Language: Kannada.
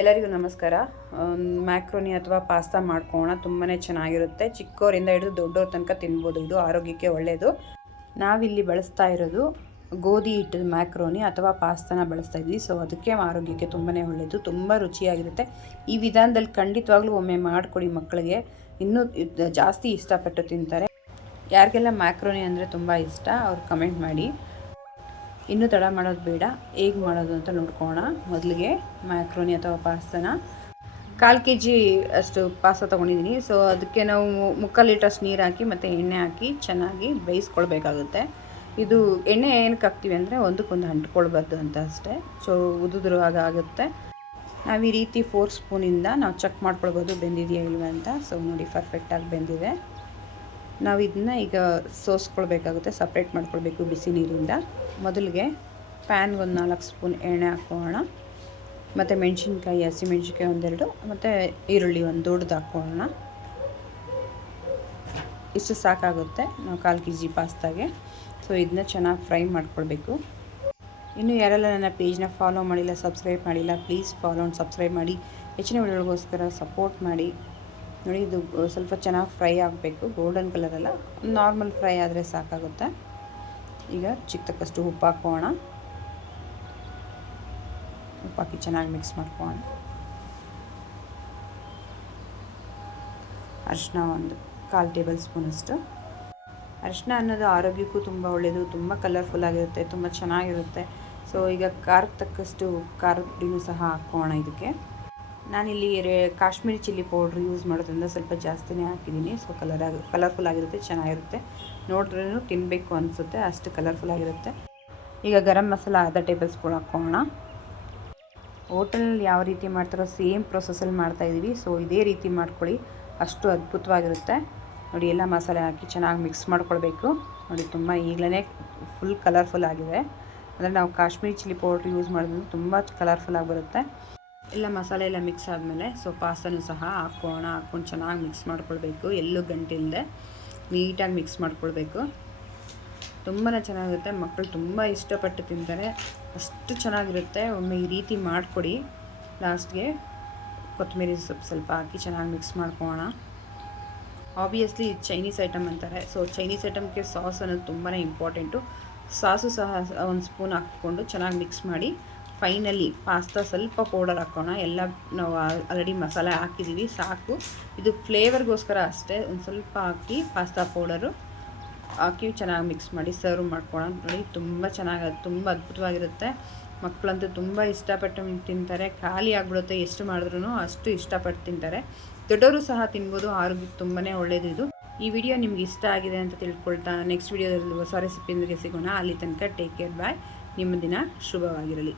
ಎಲ್ಲರಿಗೂ ನಮಸ್ಕಾರ. ಮ್ಯಾಕ್ರೋನಿ ಅಥವಾ ಪಾಸ್ತಾ ಮಾಡ್ಕೊಳ್ಳೋಣ ತುಂಬಾ ಚೆನ್ನಾಗಿರುತ್ತೆ. ಚಿಕ್ಕವರಿಂದ ಹಿಡಿದು ದೊಡ್ಡವ್ರ ತನಕ ತಿನ್ಬೋದು. ಇದು ಆರೋಗ್ಯಕ್ಕೆ ಒಳ್ಳೆಯದು ನಾವಿಲ್ಲಿ ಬಳಸ್ತಾ ಇರೋದು ಗೋಧಿ ಹಿಟ್ಟದ ಮ್ಯಾಕ್ರೋನಿ ಅಥವಾ ಪಾಸ್ತಾನ ಬಳಸ್ತಾ ಇದ್ವಿ. ಸೊ ಅದಕ್ಕೆ ಆರೋಗ್ಯಕ್ಕೆ ತುಂಬಾ ಒಳ್ಳೆಯದು ತುಂಬ ರುಚಿಯಾಗಿರುತ್ತೆ. ಈ ವಿಧಾನದಲ್ಲಿ ಖಂಡಿತವಾಗ್ಲೂ ಒಮ್ಮೆ ಮಾಡಿಕೊಡಿ ಮಕ್ಕಳಿಗೆ. ಇನ್ನೂ ಜಾಸ್ತಿ ಇಷ್ಟಪಟ್ಟು ತಿಂತಾರೆ. ಯಾರಿಗೆಲ್ಲ ಮ್ಯಾಕ್ರೋನಿ ಅಂದರೆ ತುಂಬ ಇಷ್ಟ, ಅವ್ರು ಕಮೆಂಟ್ ಮಾಡಿ. ಇನ್ನೂ ತಡ ಮಾಡೋದು ಬೇಡ. ಹೇಗೆ ಮಾಡೋದು ಅಂತ ನೋಡ್ಕೋಣ. ಮೊದಲಿಗೆ ಮ್ಯಾಕ್ರೋನಿ ಅಥವಾ ಪಾಸ್ತನ ಕಾಲು ಕೆ ಜಿ ಅಷ್ಟು ಪಾಸ್ತಾ ತೊಗೊಂಡಿದ್ದೀನಿ ಸೊ ಅದಕ್ಕೆ ನಾವು ಮುಕ್ಕಾಲು ಲೀಟರ್ಷ್ಟು ನೀರು ಹಾಕಿ ಮತ್ತು ಎಣ್ಣೆ ಹಾಕಿ ಚೆನ್ನಾಗಿ ಬೇಯಿಸ್ಕೊಳ್ಬೇಕಾಗುತ್ತೆ. ಇದು ಎಣ್ಣೆ ಏನಕ್ಕೆ ಹಾಕ್ತೀವಿ ಅಂದರೆ ಒಂದಕ್ಕೊಂದು ಅಂಟ್ಕೊಳ್ಬಾರ್ದು ಅಂತ ಅಷ್ಟೇ. ಸೊ ಉದುದ್ರವಾಗ ಆಗುತ್ತೆ. ನಾವು ಈ ರೀತಿ ಫೋರ್ ಸ್ಪೂನಿಂದ ನಾವು ಚೆಕ್ ಮಾಡ್ಕೊಳ್ಬೋದು ಬೆಂದಿದೆಯಾ ಇಲ್ವಾ ಅಂತ. ಸೊ ನೋಡಿ ಪರ್ಫೆಕ್ಟಾಗಿ ಬೆಂದಿದೆ. ನಾವು ಇದನ್ನ ಈಗ ಸೋಸ್ಕೊಳ್ಬೇಕಾಗುತ್ತೆ ಸಪ್ರೇಟ್ ಮಾಡ್ಕೊಳ್ಬೇಕು ಬಿಸಿ ನೀರಿಂದ. ಮೊದಲಿಗೆ ಪ್ಯಾನ್ಗೆ ಒಂದು ನಾಲ್ಕು ಸ್ಪೂನ್ ಎಣ್ಣೆ ಹಾಕ್ಕೊಳ್ಳೋಣ ಮತ್ತು ಮೆಣಸಿನ್ಕಾಯಿ ಹಸಿಮೆಣ್ಸಿನ್ಕಾಯಿ ಒಂದೆರಡು, ಮತ್ತು ಈರುಳ್ಳಿ ಒಂದು ದೊಡ್ಡದು ಹಾಕ್ಕೊಳ್ಳೋಣ ಇಷ್ಟು ಸಾಕಾಗುತ್ತೆ, ನಾವು ಕಾಲು ಕೆ ಜಿ ಪಾಸ್ತಾಗೆ. ಸೊ ಇದನ್ನ ಚೆನ್ನಾಗಿ ಫ್ರೈ ಮಾಡ್ಕೊಳ್ಬೇಕು. ಇನ್ನು ಯಾರೆಲ್ಲ ನನ್ನ ಪೇಜ್ನ ಫಾಲೋ ಮಾಡಿಲ್ಲ, ಸಬ್ಸ್ಕ್ರೈಬ್ ಮಾಡಿಲ್ಲ, ಪ್ಲೀಸ್ ಫಾಲೋ ಆ್ಯಂಡ್ ಸಬ್ಸ್ಕ್ರೈಬ್ ಮಾಡಿ. ಹೆಚ್ಚಿನ ವಿಡಿಯೋಗೋಸ್ಕರ ಸಪೋರ್ಟ್ ಮಾಡಿ. ನೋಡಿ, ಇದು ಸ್ವಲ್ಪ ಚೆನ್ನಾಗಿ ಫ್ರೈ ಆಗಬೇಕು, ಗೋಲ್ಡನ್ ಕಲರಲ್ಲ, ನಾರ್ಮಲ್ ಫ್ರೈ ಆದರೆ ಸಾಕಾಗುತ್ತೆ. ಈಗ ಚಿಕ್ಕ ತಕ್ಕಷ್ಟು ಉಪ್ಪು ಹಾಕೋಣ. ಉಪ್ಪು ಹಾಕಿ ಚೆನ್ನಾಗಿ ಮಿಕ್ಸ್ ಮಾಡ್ಕೋಣ. ಅರಿಶಿನ ಒಂದು ಕಾಲು ಟೇಬಲ್ ಸ್ಪೂನಷ್ಟು ಅರಿಶಿನ ಅನ್ನೋದು ಆರೋಗ್ಯಕ್ಕೂ ತುಂಬ ಒಳ್ಳೆಯದು ತುಂಬ ಕಲರ್ಫುಲ್ ಆಗಿರುತ್ತೆ, ತುಂಬ ಚೆನ್ನಾಗಿರುತ್ತೆ. ಸೊ, ಈಗ ಖಾರಕ್ಕೆ ತಕ್ಕಷ್ಟು ಖಾರದ ಪುಡಿನೂ ಸಹ ಹಾಕೋಣ ಇದಕ್ಕೆ. ನಾನಿಲ್ಲಿ ಕಾಶ್ಮೀರಿ ಚಿಲ್ಲಿ ಪೌಡ್ರ್ ಯೂಸ್ ಮಾಡೋದ್ರಿಂದ ಸ್ವಲ್ಪ ಜಾಸ್ತಿನೇ ಹಾಕಿದ್ದೀನಿ. ಸೊ ಕಲರ್ ಆಗಿ ಕಲರ್ಫುಲ್ ಆಗಿರುತ್ತೆ, ಚೆನ್ನಾಗಿರುತ್ತೆ. ನೋಡಿದ್ರೂ ತಿನ್ನಬೇಕು ಅನಿಸುತ್ತೆ, ಅಷ್ಟು ಕಲರ್ಫುಲ್ ಆಗಿರುತ್ತೆ. ಈಗ ಗರಂ ಮಸಾಲ ಅರ್ಧ ಟೇಬಲ್ ಸ್ಪೂನ್ ಹಾಕ್ಕೊಳ್ಳೋಣ ಹೋಟೆಲಲ್ಲಿ ಯಾವ ರೀತಿ ಮಾಡ್ತಾರೋ ಸೇಮ್ ಪ್ರೊಸೆಸಲ್ಲಿ ಮಾಡ್ತಾಯಿದ್ದೀವಿ ಸೊ ಇದೇ ರೀತಿ ಮಾಡ್ಕೊಳ್ಳಿ. ಅಷ್ಟು ಅದ್ಭುತವಾಗಿರುತ್ತೆ. ನೋಡಿ, ಎಲ್ಲ ಮಸಾಲೆ ಹಾಕಿ ಚೆನ್ನಾಗಿ ಮಿಕ್ಸ್ ಮಾಡ್ಕೊಳ್ಬೇಕು. ನೋಡಿ, ತುಂಬ ಈಗಲೇ ಫುಲ್ ಕಲರ್ಫುಲ್ ಆಗಿದೆ. ಅಂದರೆ ನಾವು ಕಾಶ್ಮೀರಿ ಚಿಲ್ಲಿ ಪೌಡ್ರ್ ಯೂಸ್ ಮಾಡೋದ್ರಿಂದ ತುಂಬ ಕಲರ್ಫುಲ್ ಆಗಿ ಬರುತ್ತೆ. ಎಲ್ಲ ಮಸಾಲೆ ಎಲ್ಲ ಮಿಕ್ಸ್ ಆದಮೇಲೆ ಸೊ ಪಾಸ್ತಾನು ಸಹ ಹಾಕ್ಕೋಣ ಹಾಕ್ಕೊಂಡು ಚೆನ್ನಾಗಿ ಮಿಕ್ಸ್ ಮಾಡ್ಕೊಳ್ಬೇಕು. ಎಲ್ಲೂ ಗಂಟಿಲ್ಲದೆ ನೀಟಾಗಿ ಮಿಕ್ಸ್ ಮಾಡ್ಕೊಳ್ಬೇಕು. ತುಂಬಾ ಚೆನ್ನಾಗಿರುತ್ತೆ. ಮಕ್ಕಳು ತುಂಬ ಇಷ್ಟಪಟ್ಟು ತಿಂತಾರೆ. ಅಷ್ಟು ಚೆನ್ನಾಗಿರುತ್ತೆ. ಒಮ್ಮೆ ಈ ರೀತಿ ಮಾಡಿಕೊಡಿ. ಲಾಸ್ಟ್ಗೆ ಕೊತ್ತಂಬರಿ ಸೊಪ್ಪು ಸ್ವಲ್ಪ ಹಾಕಿ ಚೆನ್ನಾಗಿ ಮಿಕ್ಸ್ ಮಾಡ್ಕೋಣ ಆಬ್ವಿಯಸ್ಲಿ ಚೈನೀಸ್ ಐಟಮ್ ಅಂತಾರೆ. ಸೊ ಚೈನೀಸ್ ಐಟಮ್ಗೆ ಸಾಸ್ ಅನ್ನೋದು ತುಂಬಾ ಇಂಪಾರ್ಟೆಂಟು ಸಾಸು ಸಹ ಒಂದು ಸ್ಪೂನ್ ಹಾಕ್ಕೊಂಡು ಚೆನ್ನಾಗಿ ಮಿಕ್ಸ್ ಮಾಡಿ. ಫೈನಲಿ ಪಾಸ್ತಾ ಸ್ವಲ್ಪ ಪೌಡರ್ ಹಾಕೋಣ. ಎಲ್ಲ ನಾವು ಆಲ್ರೆಡಿ ಮಸಾಲೆ ಹಾಕಿದ್ದೀವಿ ಸಾಕು. ಇದು ಫ್ಲೇವರ್ಗೋಸ್ಕರ ಅಷ್ಟೇ, ಒಂದು ಸ್ವಲ್ಪ ಹಾಕಿ ಪಾಸ್ತಾ ಪೌಡರು ಹಾಕಿ ಚೆನ್ನಾಗಿ ಮಿಕ್ಸ್ ಮಾಡಿ ಸರ್ವ್ ಮಾಡ್ಕೊಳ್ಳೋಣ. ನೋಡಿ, ತುಂಬ ಚೆನ್ನಾಗಿ, ತುಂಬ ಅದ್ಭುತವಾಗಿರುತ್ತೆ. ಮಕ್ಕಳಂತೂ ತುಂಬ ಇಷ್ಟಪಟ್ಟು ತಿಂತಾರೆ. ಖಾಲಿ ಆಗಿಬಿಡುತ್ತೆ ಎಷ್ಟು ಮಾಡಿದ್ರೂ ಅಷ್ಟು ಇಷ್ಟಪಟ್ಟು ತಿಂತಾರೆ. ದೊಡ್ಡವರು ಸಹ ತಿನ್ಬೋದು, ಆರೋಗ್ಯಕ್ಕೆ ತುಂಬಾ ಒಳ್ಳೆಯದು ಇದು. ಈ ವಿಡಿಯೋ ನಿಮ್ಗೆ ಇಷ್ಟ ಆಗಿದೆ ಅಂತ ತಿಳ್ಕೊಳ್ತಾ ನೆಕ್ಸ್ಟ್ ವಿಡಿಯೋದಲ್ಲಿ ಹೊಸ ರೆಸಿಪಿಯೊಂದಿಗೆ ಸಿಗೋಣ. ಅಲ್ಲಿ ತನಕ ಟೇಕ್ ಕೇರ್ ಬಾಯ್ ನಿಮ್ಮ ದಿನ ಶುಭವಾಗಿರಲಿ.